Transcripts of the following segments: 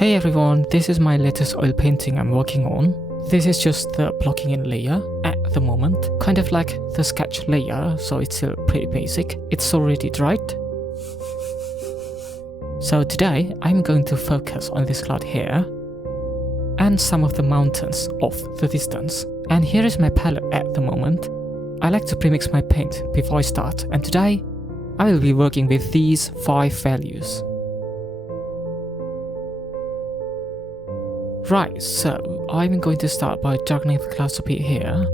Hey everyone, this is my latest oil painting I'm working on. This is just the blocking in layer at the moment, kind of like the sketch layer, so it's still pretty basic. It's already dried. So today I'm going to focus on this cloud here and some of the mountains off the distance. And here is my palette at the moment. I like to premix my paint before I start, and today I will be working with these 5 values. Right, so I'm going to start by darkening the clouds a bit here.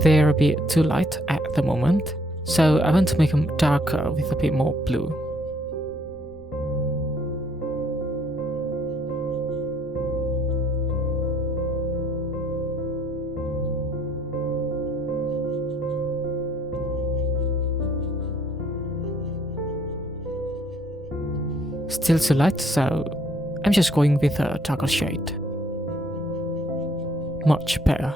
They're a bit too light at the moment, so I want to make them darker with a bit more blue. Still too light, so I'm just going with a darker shade. Much better.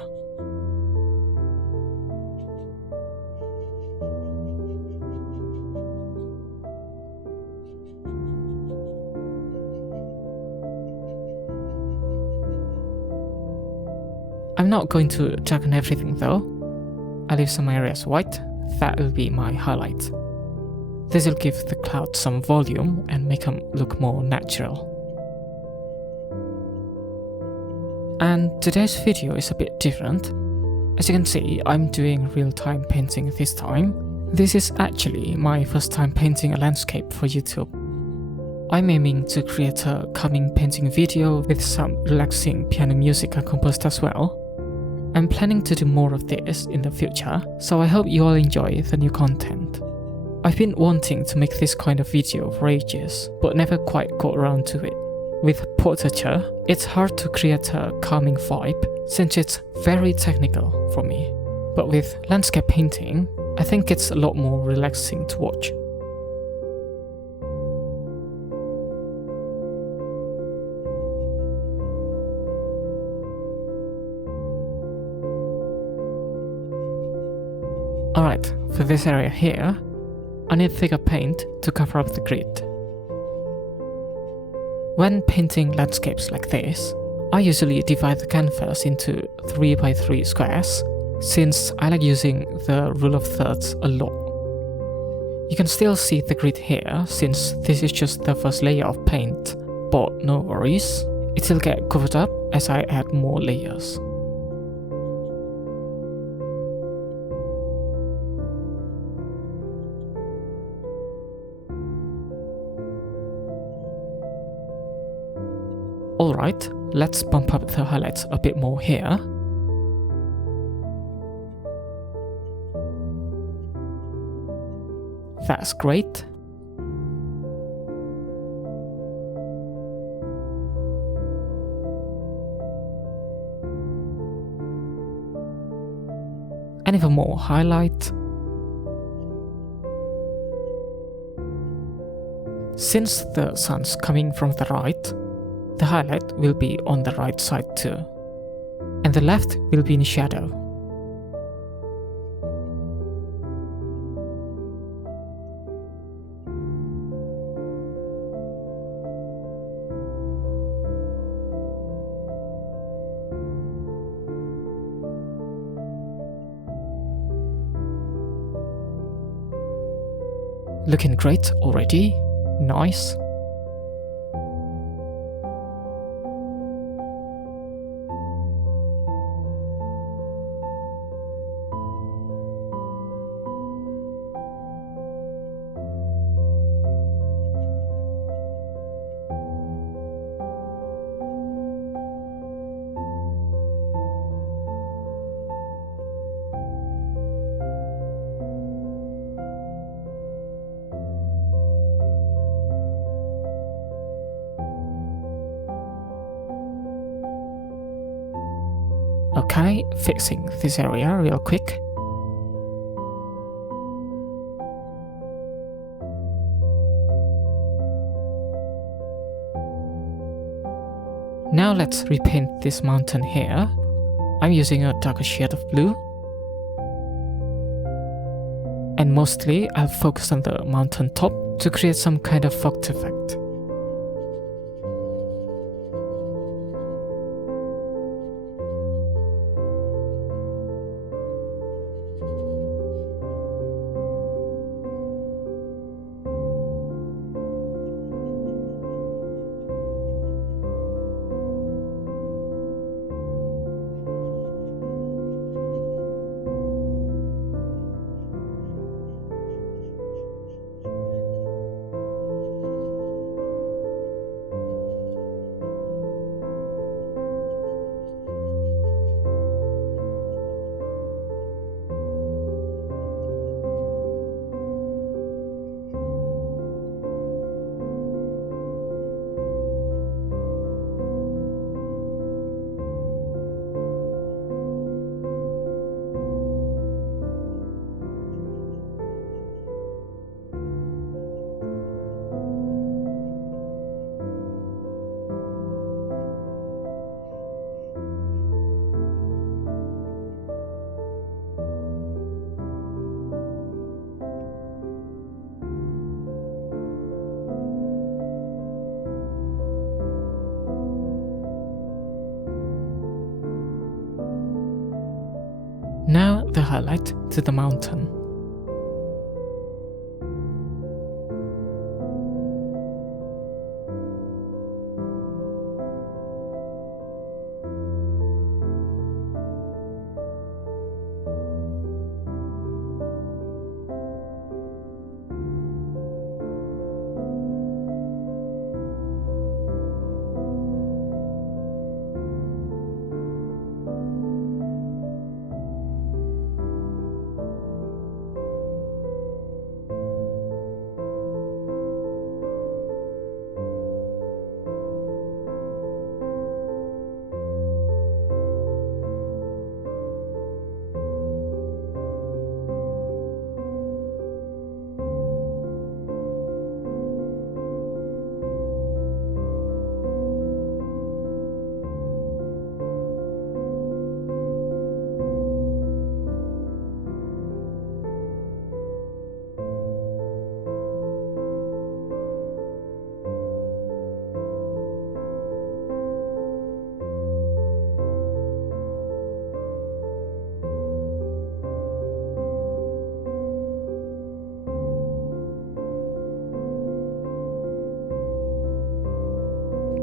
I'm not going to darken everything though. I'll leave some areas white. That will be my highlight. This will give the clouds some volume and make them look more natural. And today's video is a bit different. As you can see, I'm doing real-time painting this time. This is actually my first time painting a landscape for YouTube. I'm aiming to create a calming painting video with some relaxing piano music I composed as well. I'm planning to do more of this in the future, so I hope you all enjoy the new content. I've been wanting to make this kind of video for ages, but never quite got around to it. With portraiture, it's hard to create a calming vibe since it's very technical for me. But with landscape painting, I think it's a lot more relaxing to watch. Alright, for this area here, I need thicker paint to cover up the grid. When painting landscapes like this, I usually divide the canvas into 3x3 squares, since I like using the rule of thirds a lot. You can still see the grid here, since this is just the first layer of paint, but no worries, it will get covered up as I add more layers. Alright, let's bump up the highlights a bit more here. That's great. And even more highlight. Since the sun's coming from the right, the highlight will be on the right side too, and the left will be in shadow. Looking great already, nice. Okay, fixing this area real quick. Now let's repaint this mountain here. I'm using a darker shade of blue. And mostly I'll focus on the mountain top to create some kind of fog effect. highlight to the mountain.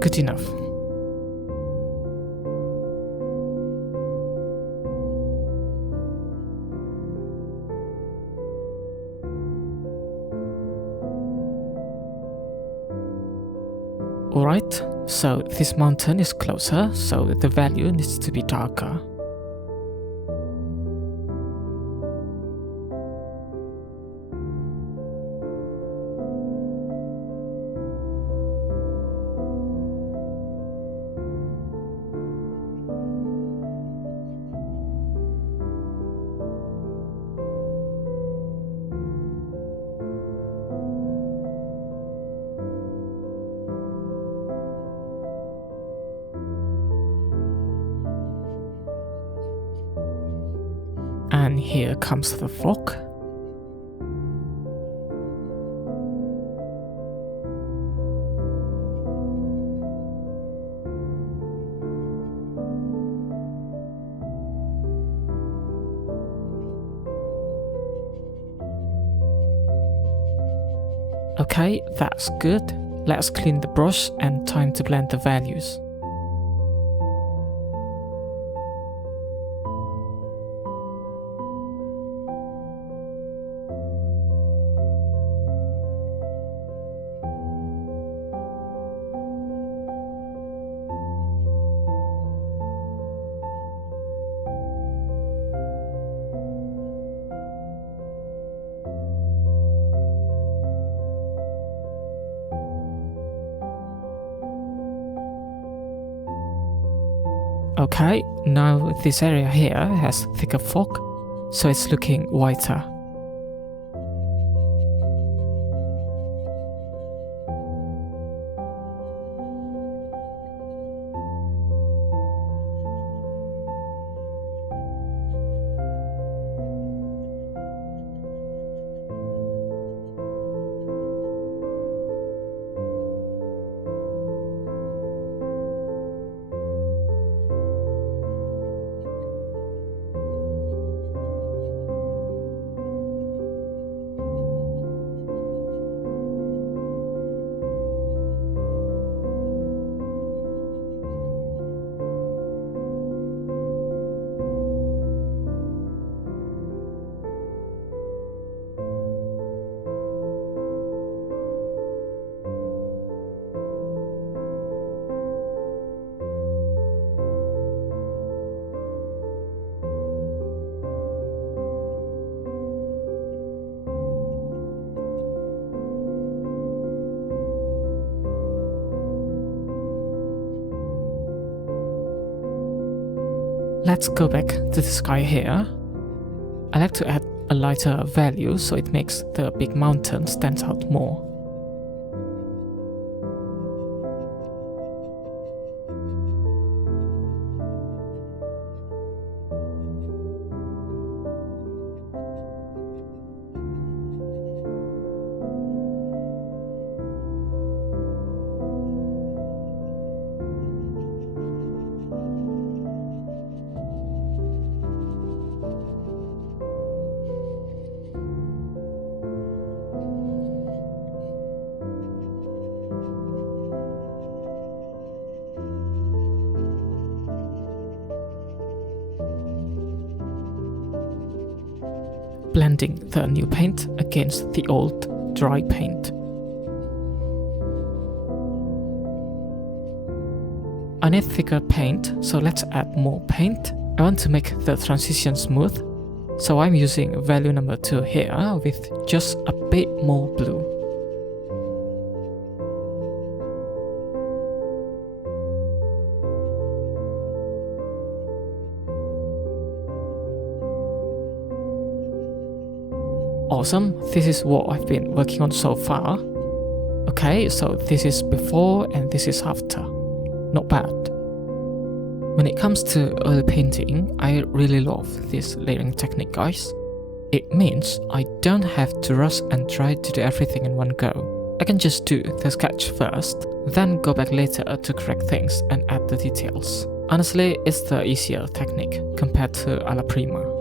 Good enough. Alright, so this mountain is closer, so the value needs to be darker. And here comes the fog. Okay, that's good. Let's clean the brush and time to blend the values. Okay, now this area here has thicker fog, so it's looking whiter. Let's go back to the sky here. I like to add a lighter value so it makes the big mountain stand out more. blending the new paint against the old dry paint. I need thicker paint, so let's add more paint. I want to make the transition smooth, so I'm using value number 2 here with just a bit more blue. Awesome, this is what I've been working on so far. Okay, so this is before and this is after. Not bad. When it comes to oil painting, I really love this layering technique, guys. It means I don't have to rush and try to do everything in one go. I can just do the sketch first, then go back later to correct things and add the details. Honestly, it's the easier technique compared to alla prima.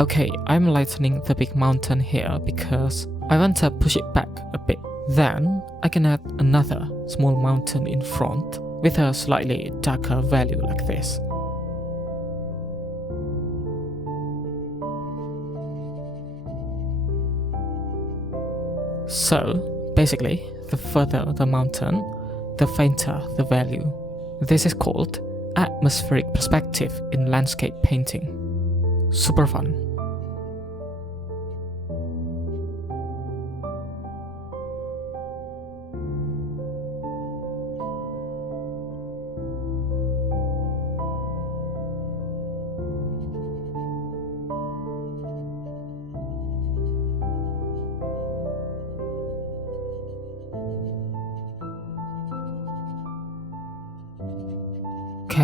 Okay, I'm lightening the big mountain here because I want to push it back a bit. Then I can add another small mountain in front with a slightly darker value like this. So basically, the further the mountain, the fainter the value. This is called atmospheric perspective in landscape painting. Super fun.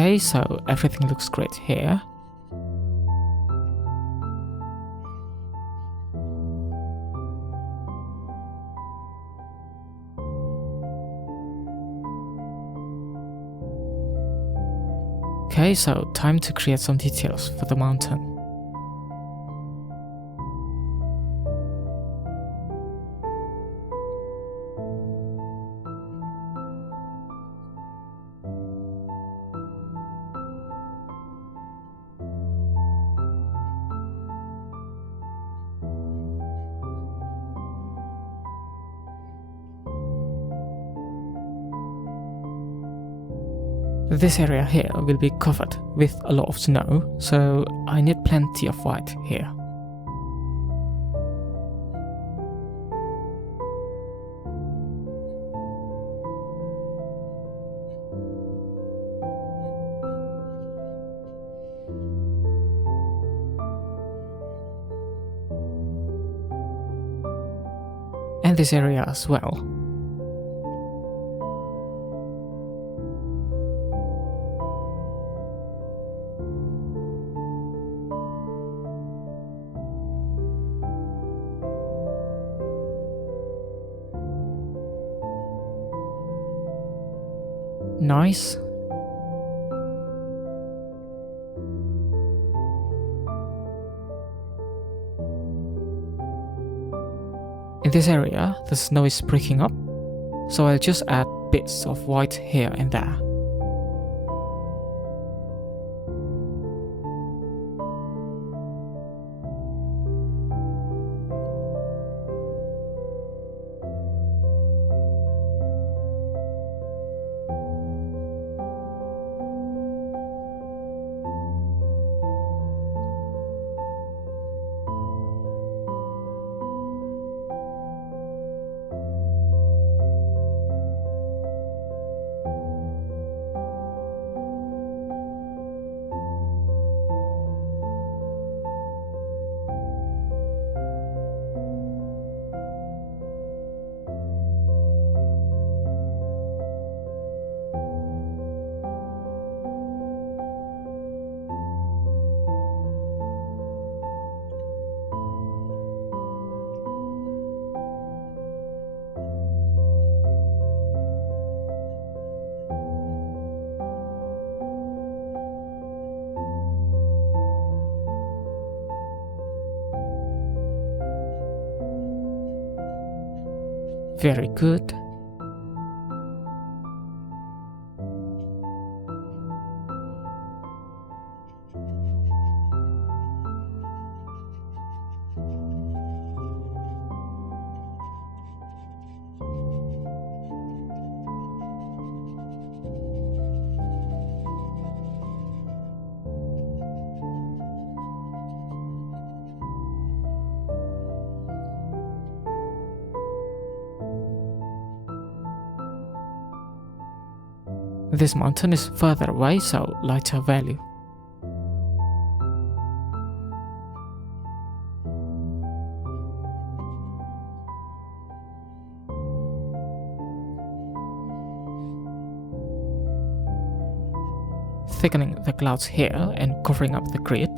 Okay, so everything looks great here. Okay, so time to create some details for the mountain. This area here will be covered with a lot of snow, so I need plenty of white here. And this area as well. Nice. In this area, the snow is breaking up, so I'll just add bits of white here and there. Very good. This mountain is further away, so lighter value. Thickening the clouds here and covering up the grid.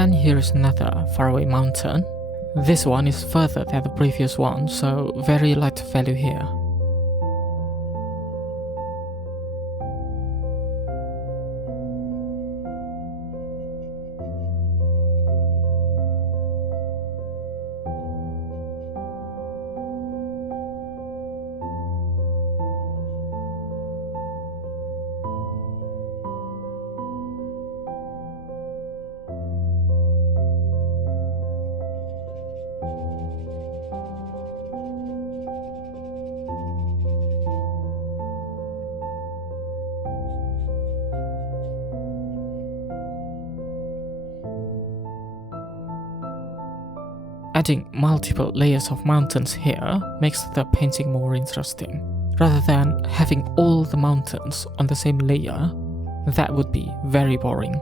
And here is another faraway mountain. This one is further than the previous one, so very light value here. Adding multiple layers of mountains here makes the painting more interesting. Rather than having all the mountains on the same layer, that would be very boring.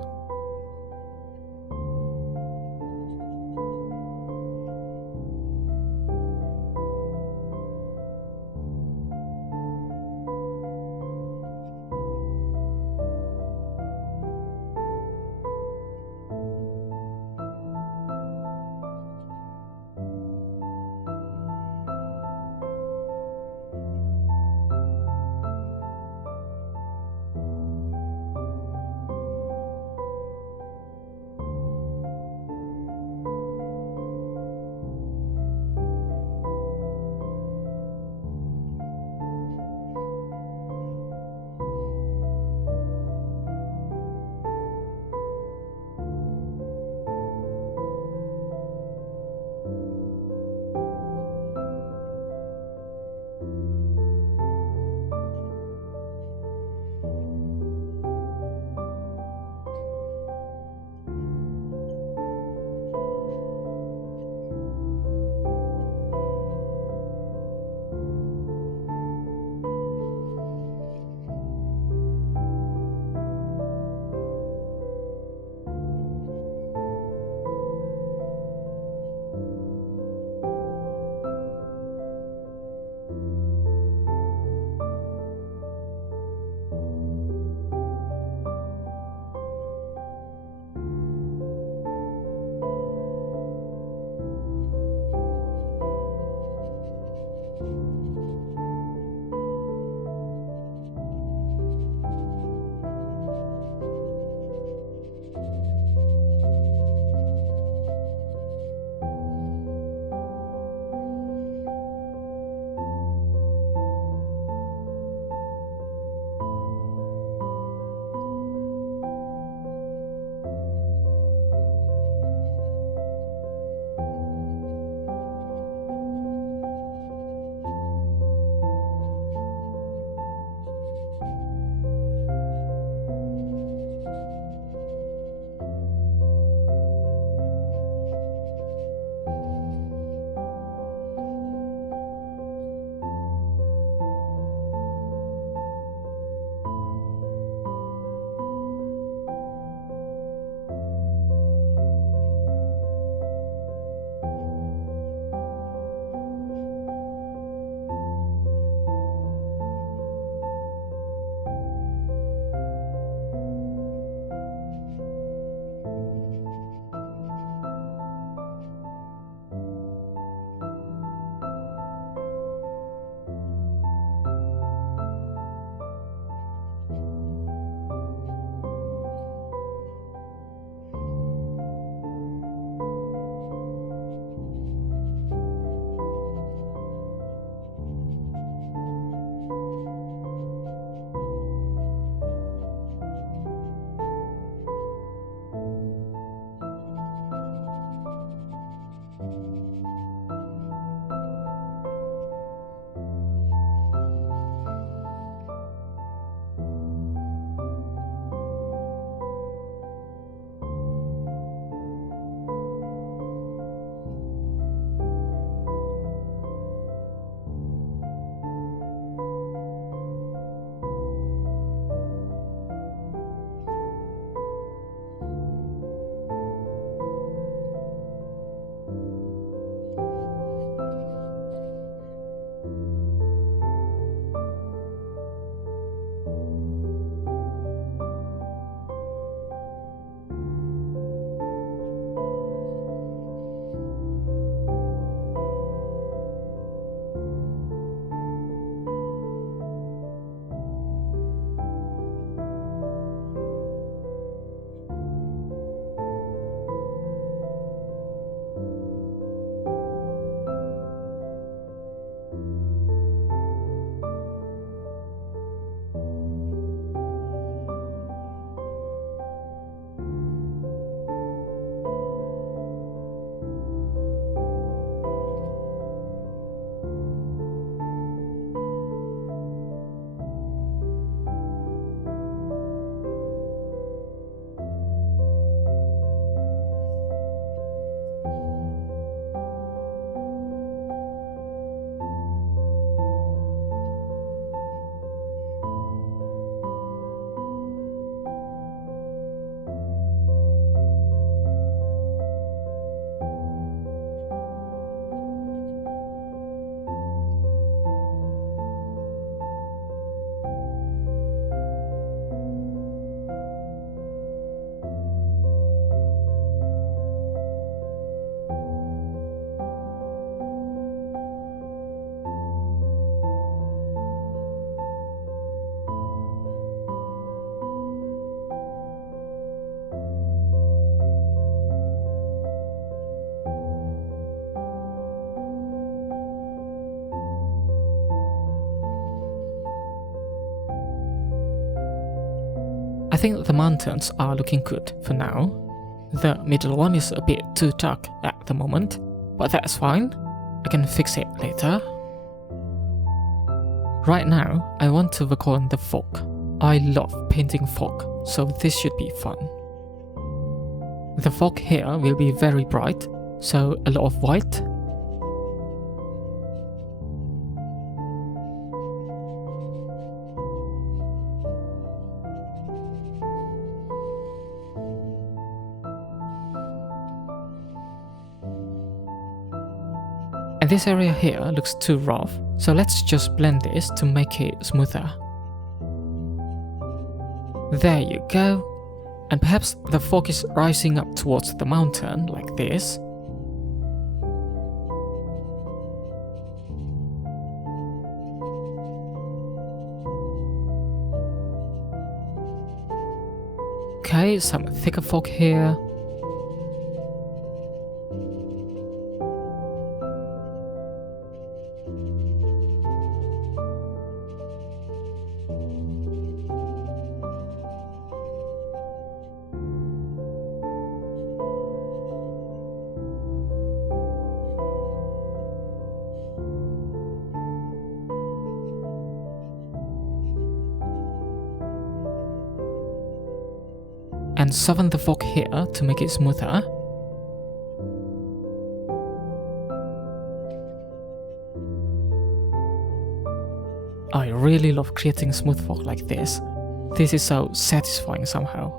think the mountains are looking good for now. The middle one is a bit too dark at the moment, but that's fine. I can fix it later. Right now, I want to work on the fog. I love painting fog, so this should be fun. The fog here will be very bright, so a lot of white. And this area here looks too rough, so let's just blend this to make it smoother. There you go. And perhaps the fog is rising up towards the mountain like this. Okay, some thicker fog here. And soften the fog here to make it smoother. I really love creating smooth fog like this. This is so satisfying somehow.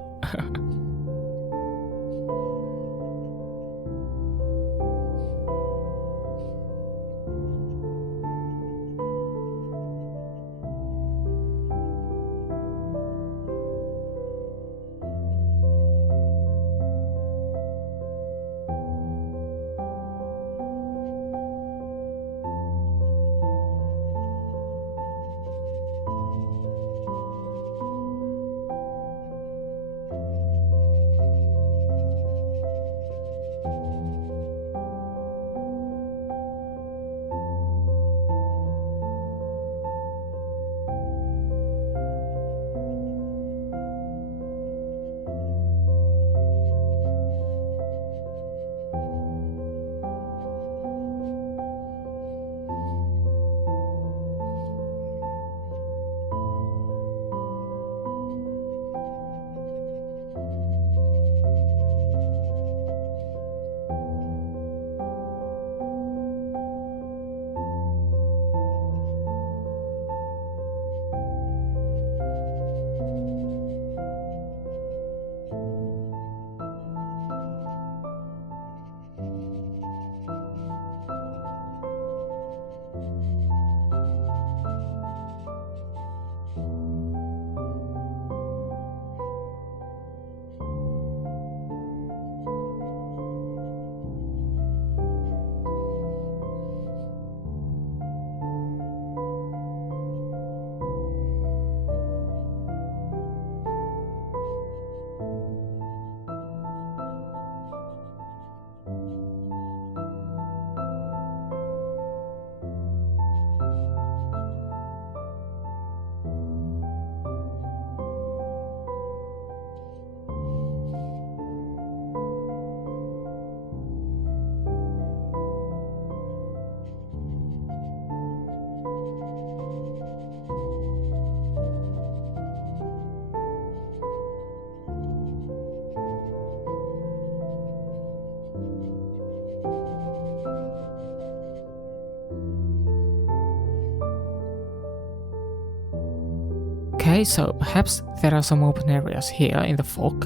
Okay, so perhaps there are some open areas here in the fog.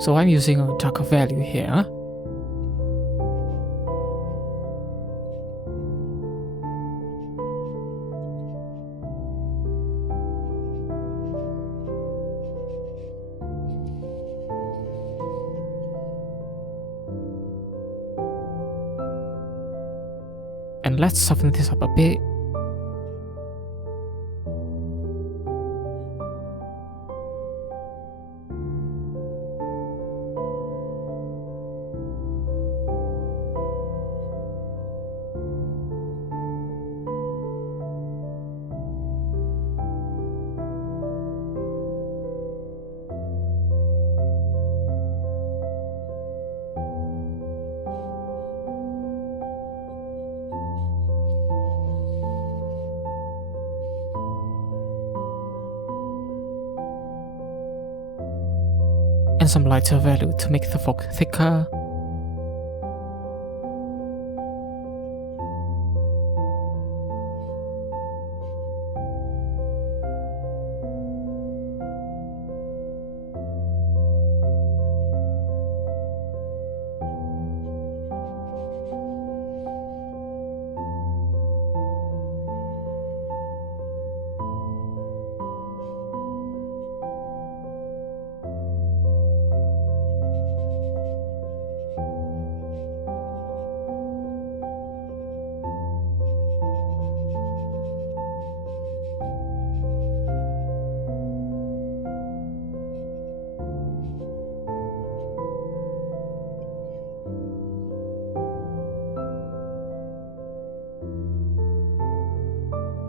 So I'm using a darker value here. And let's soften this up a bit. and some lighter value to make the fog thicker.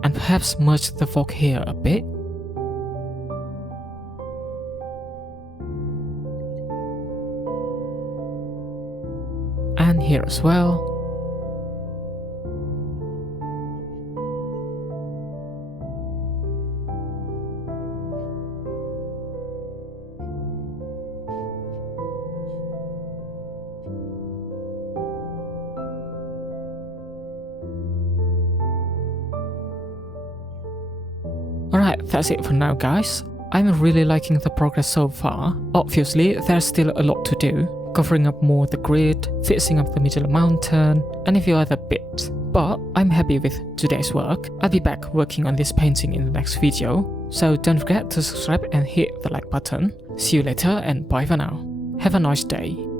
And perhaps merge the fog here a bit. And here as well. Alright, that's it for now guys. I'm really liking the progress so far. Obviously, there's still a lot to do, covering up more the grid, fixing up the middle mountain, and a few other bits. But I'm happy with today's work. I'll be back working on this painting in the next video, so don't forget to subscribe and hit the like button. See you later and bye for now. Have a nice day.